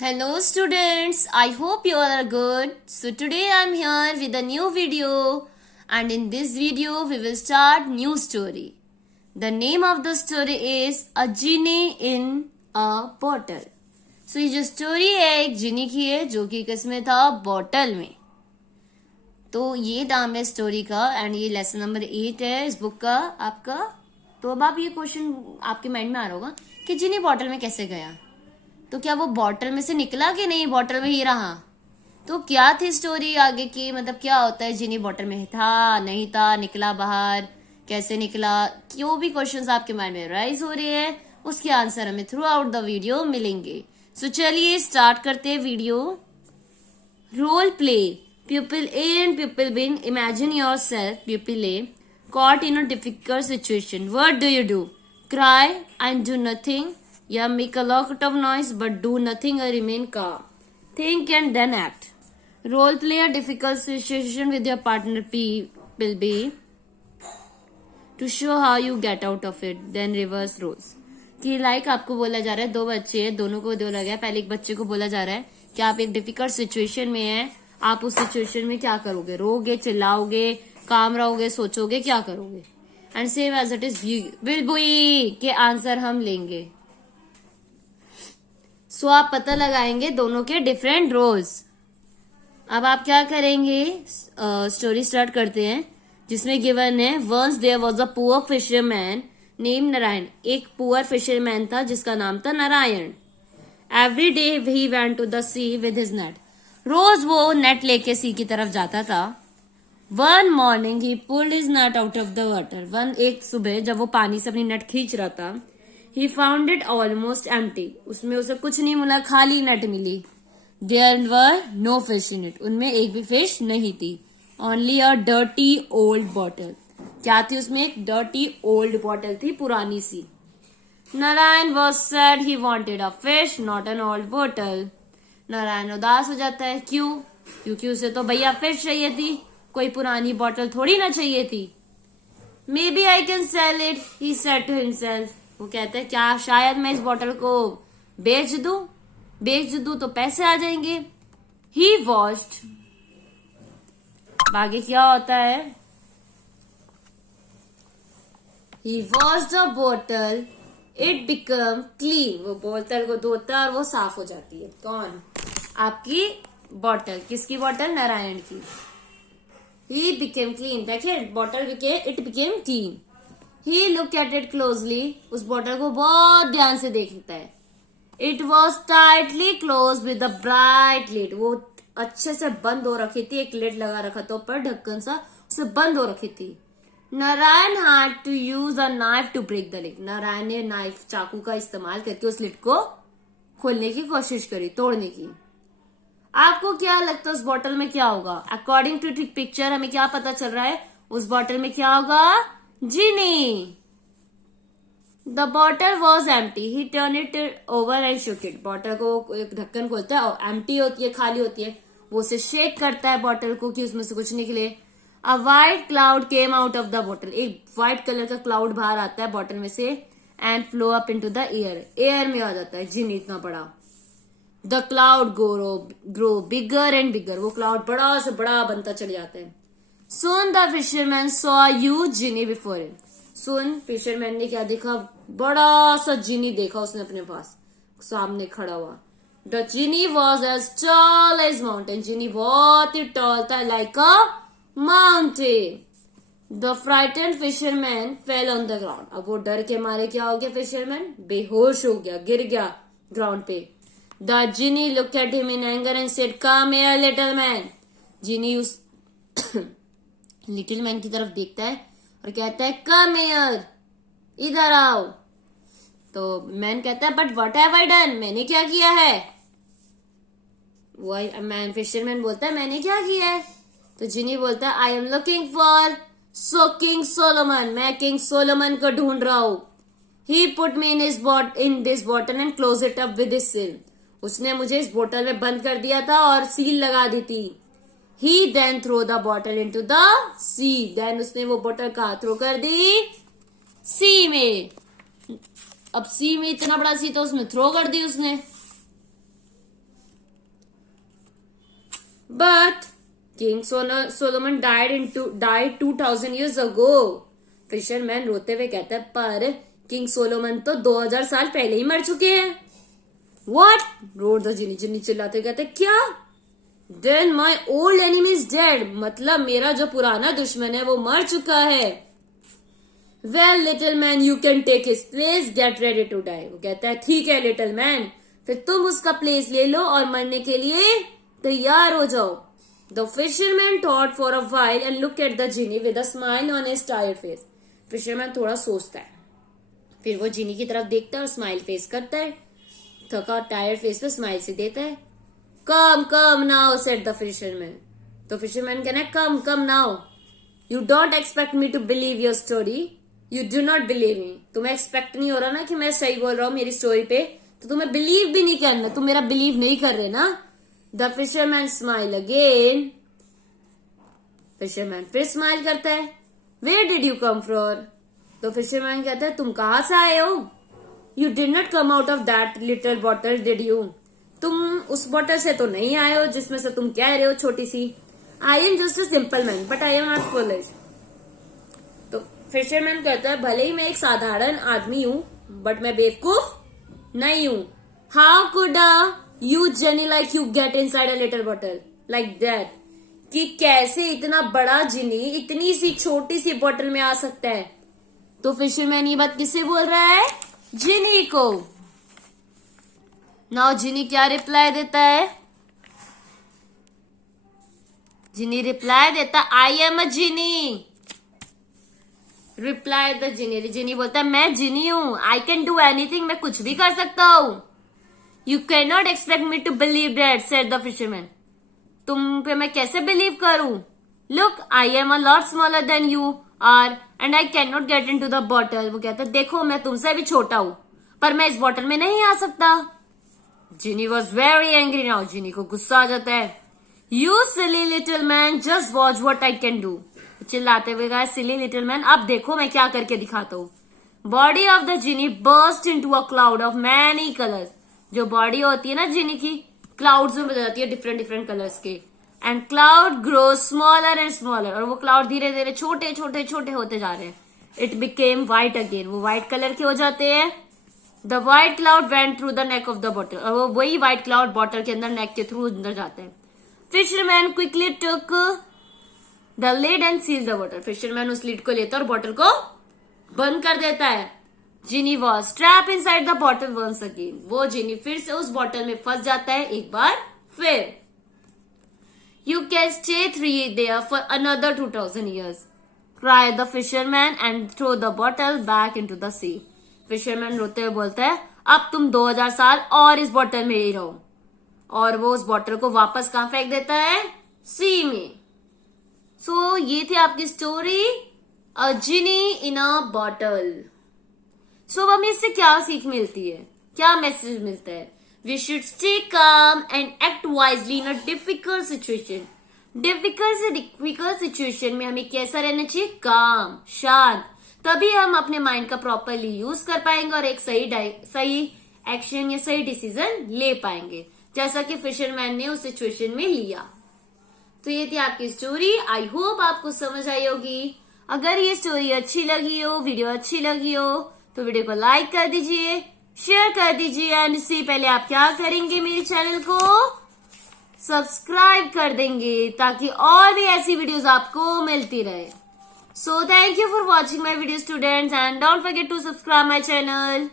Hello students, I hope you all are good. So today I am here with a new video and in this video we will start new story. The name of the story is A Genie in a Bottle. So ये जो story है एक जिनी की है जो कि किसमें था बॉटल में. तो ये नाम है स्टोरी का एंड ये लेसन नंबर 8 है इस बुक का आपका. तो अब आप ये क्वेश्चन आपके माइंड में आ रहा होगा कि जिनी बॉटल में कैसे गया. तो क्या वो बॉटल में से निकला कि नहीं, बॉटल में ही रहा. तो क्या थी स्टोरी आगे की, मतलब क्या होता है जिनी बॉटल में था नहीं था, निकला बाहर, कैसे निकला, जो भी क्वेश्चंस आपके माइंड में राइज हो रहे हैं उसके आंसर हमें थ्रू आउट द वीडियो मिलेंगे. सो चलिए स्टार्ट करते हैं video. Role play. Pupil A and Pupil B, imagine yourself, Pupil A, caught in a difficult situation. What do you do? Cry and do nothing? Yeah, make a lot of noise but do nothing or remain calm. Think and then act. Role play a difficult situation with your partner Pupil B to show how you get out of it. Then reverse roles. कि like आपको बोला जा रहा है दो बच्चे हैं, दोनों को बोला गया. पहले एक बच्चे को बोला जा रहा है कि आप एक डिफिकल्ट सिचुएशन में हैं, आप उस सिचुएशन में क्या करोगे, रोगे, चिल्लाओगे, काम रहोगे, सोचोगे, क्या करोगे. And same as it is will be के आंसर हम लेंगे. सो आप पता लगाएंगे दोनों के डिफरेंट रोल्स. अब आप क्या करेंगे, स्टोरी स्टार्ट करते हैं जिसमें गिवन है once there was a poor fisherman name Narayan. एक पुअर फिशरमैन था जिसका नाम था Narayan. Every day he went to the sea with his net. रोज वो नेट लेके सी की तरफ जाता था. One morning he pulled his net out of the water. एक सुबह जब वो पानी से अपनी नेट खींच रहा था, he found it almost empty. उसमें उसे कुछ नहीं मिला, खाली नेट मिली. There were no fish in it. उनमें एक भी फिश नहीं थी. Only a dirty old bottle. क्या थी उसमें, एक डर्टी ओल्ड बॉटल थी, पुरानी सी. Narayan was sad, he wanted a fish not an old bottle. Narayan उदास हो जाता है. क्यों? क्योंकि उसे तो भैया फिश चाहिए थी, कोई पुरानी बॉटल थोड़ी ना चाहिए थी. Maybe I can sell it, he said to himself. वो कहता है क्या शायद मैं इस बॉटल को बेच दूं तो पैसे आ जाएंगे. He watched. आगे क्या होता है, he watched the bottle, it become clean. वो बोतल को धोता है और वो साफ हो जाती है. कौन? आपकी बॉटल. किसकी बॉटल? नारायण की. He became clean. देखिए bottle it became clean. He look at it closely. उस बॉटल को बहुत ध्यान से देखता है. It was tightly close with a bright lid. वो अच्छे से बंद हो रखी थी, एक लिड लगा रखा था ऊपर, ढक्कन सा, उसे बंद हो रखी थी. Narayan had to use a knife to break the lid. Narayan ने नाइफ, चाकू का इस्तेमाल करके उस लिड को खोलने की कोशिश करी, तोड़ने की. आपको क्या लगता है उस बॉटल में क्या होगा? अकॉर्डिंग टू पिक्चर हमें क्या पता चल रहा है, उस बॉटल में क्या होगा? Genie. The bottle was empty. He turn it over and shook it. Bottle को एक ढक्कन खोलता है और एम्प्टी होती है, खाली होती है. वो उसे शेक करता है बॉटल को कि उसमें से कुछ निकले. A white cloud came out of the bottle. एक व्हाइट कलर का क्लाउड बाहर आता है बॉटल में से and flow up into the air. Air में आ जाता है जिन इतना बड़ा. The cloud grow bigger and bigger. वो क्लाउड बड़ा से बड़ा बनता चले जाता है. Soon the fisherman saw a huge genie before him. Soon fisherman ने क्या देखा, बड़ा सा जिनी देखा उसने अपने पास सामने खड़ा हुआ. The genie was as tall as mountain. जिनी बहुत ही टॉल था, like a mountain. The frightened fisherman fell on the ground. अब वो डर के मारे क्या हो गया, फिशरमैन बेहोश हो गया, गिर गया ग्राउंड पे. The genie looked at him in anger and said, "Come here, little man." जिनी उस लिटिल मैन की तरफ देखता है और कहता है कम हियर, इधर आओ. तो मैन कहता है but what have I done. मैंने क्या किया है? वो मैन फिशरमैन बोलता है मैंने क्या किया है? तो जिनी बोलता है I am looking for King Solomon. मैं किंग सोलोमन को ढूंढ रहा हूं. He put me in this bottle and close it up with his seal. उसने मुझे इस बोतल में बंद कर दिया था और सील लगा दी थी. He then threw the bottle into the sea. Then उसने वो बोतल कहाँ थ्रो कर दी? सी में. अब सी में इतना बड़ा सी तो उसमें थ्रो कर दी उसने. But King Solomon died 2000 years ago. Fisherman रोते हुए कहता है पर किंग सोलोमन तो 2000 साल पहले ही मर चुके हैं. What? Roared the genie. Genie चिल्लाते कहते क्या? Then my old enemy is dead. मतलब मेरा जो पुराना दुश्मन है वो मर चुका है. Well, little man, you can take his place. Get ready to die. वो कहता है ठीक है लिटिल मैन, फिर तुम उसका प्लेस ले लो और मरने के लिए तैयार हो जाओ. The fisherman thought for a while and looked at the genie with a smile on his tired face. Fisherman थोड़ा सोचता है, फिर वो जिनी की तरफ देखता है और स्माइल फेस करता है. थका टायर्ड फेस पे स्माइल से देता है. Come come now said the fisherman. तो फिशरमैन कहना है come come now. You don't expect me to believe your story. You do not believe me. तुम्हें एक्सपेक्ट नहीं हो रहा ना कि मैं सही बोल रहा हूँ मेरी स्टोरी पे, तो तुम्हें बिलीव भी नहीं करना. तुम मेरा बिलीव नहीं कर रहे ना. The fisherman smile again. Fisherman फिर स्माइल करता है. Where did you come from? तो फिशरमैन कहता है तुम कहां से आए हो? You did not come out of that little bottle did you? तुम उस बॉटल से तो नहीं आए हो जिसमें से तुम कह रहे हो छोटी सी. I am just a simple man but I am not foolish. तो फिशरमैन कहता है भले ही मैं एक साधारण आदमी हूं बट मैं बेवकूफ नहीं हूं. How could you jenny like you get inside a little bottle like that? कि कैसे इतना बड़ा जिनी इतनी सी छोटी सी बॉटल में आ सकता है. तो फिशरमैन ये बात किससे बोल रहा है? जिनी को. नाउ जिनी क्या रिप्लाई देता है? जिनी रिप्लाई देता I am a genie. Replied the genie. Genie बोलता है मैं जिनी हूं. I can do anything. मैं कुछ भी कर सकता हूं. You can not expect me to believe that said the fisherman. तुम पे मैं कैसे बिलीव करूं? Look I am a lot smaller than you are and I can not get into the bottle. वो कहता है देखो मैं तुमसे भी छोटा हूं पर मैं इस बॉटल में नहीं आ सकता. जिनी वॉज वेरी एंग्री नाउ. जिनी को गुस्सा आ जाता है. You silly little man just watch what I can do. चिल्लाते हुए कहा सिली लिटिल मैन अब देखो मैं क्या करके दिखाता हूँ. Body of the Jini burst into a cloud of many colours. जो बॉडी होती है ना जिनी की, क्लाउड्स में बदल जाती है डिफरेंट डिफरेंट कलर्स के. And cloud grow smaller and smaller. और वो क्लाउड धीरे धीरे छोटे छोटे छोटे होते जा रहे हैं. It became white again. वो व्हाइट कलर के हो जाते हैं. The white cloud went through the neck of the bottle. और वो वही व्हाइट क्लाउड बॉटल के अंदर नेक के थ्रू अंदर जाते हैं. Fisherman quickly took the lid and seal the bottle. Fisherman उस लिड को लेता है और बॉटल को बंद कर देता है. Genie was trap inside the bottle once again. वो जिनी फिर से उस बॉटल में फंस जाता है एक बार फिर. You can stay three there for another 2000 years. Cry the fisherman and throw the bottle back into the sea. Fisherman रोते हुए बोलता है अब तुम 2000 साल और इस बॉटल में ही रहो. और वो उस बॉटल को वापस कहां फेंक देता है? सी में. सो ये थी आपकी स्टोरी अ जिनी इन अ बॉटल. सो हमें इससे क्या सीख मिलती है, क्या मैसेज मिलता है? We should stay calm and act wisely in a difficult situation. Difficult situation में हमें कैसा रहना चाहिए? काम, शांत. तभी हम अपने माइंड का प्रॉपरली यूज कर पाएंगे और एक सही एक्शन या सही डिसीजन ले पाएंगे, जैसा कि फिशरमैन ने उस सिचुएशन में लिया. तो ये थी आपकी स्टोरी. आई होप आपको समझ आई होगी. अगर ये स्टोरी अच्छी लगी हो, वीडियो अच्छी लगी हो, तो वीडियो को लाइक कर दीजिए, शेयर कर दीजिए. एंड इससे पहले आप क्या करेंगे? मेरे चैनल को सब्सक्राइब कर देंगे ताकि और भी ऐसी वीडियोस आपको मिलती रहे. So thank you for watching my video students and don't forget to subscribe my channel.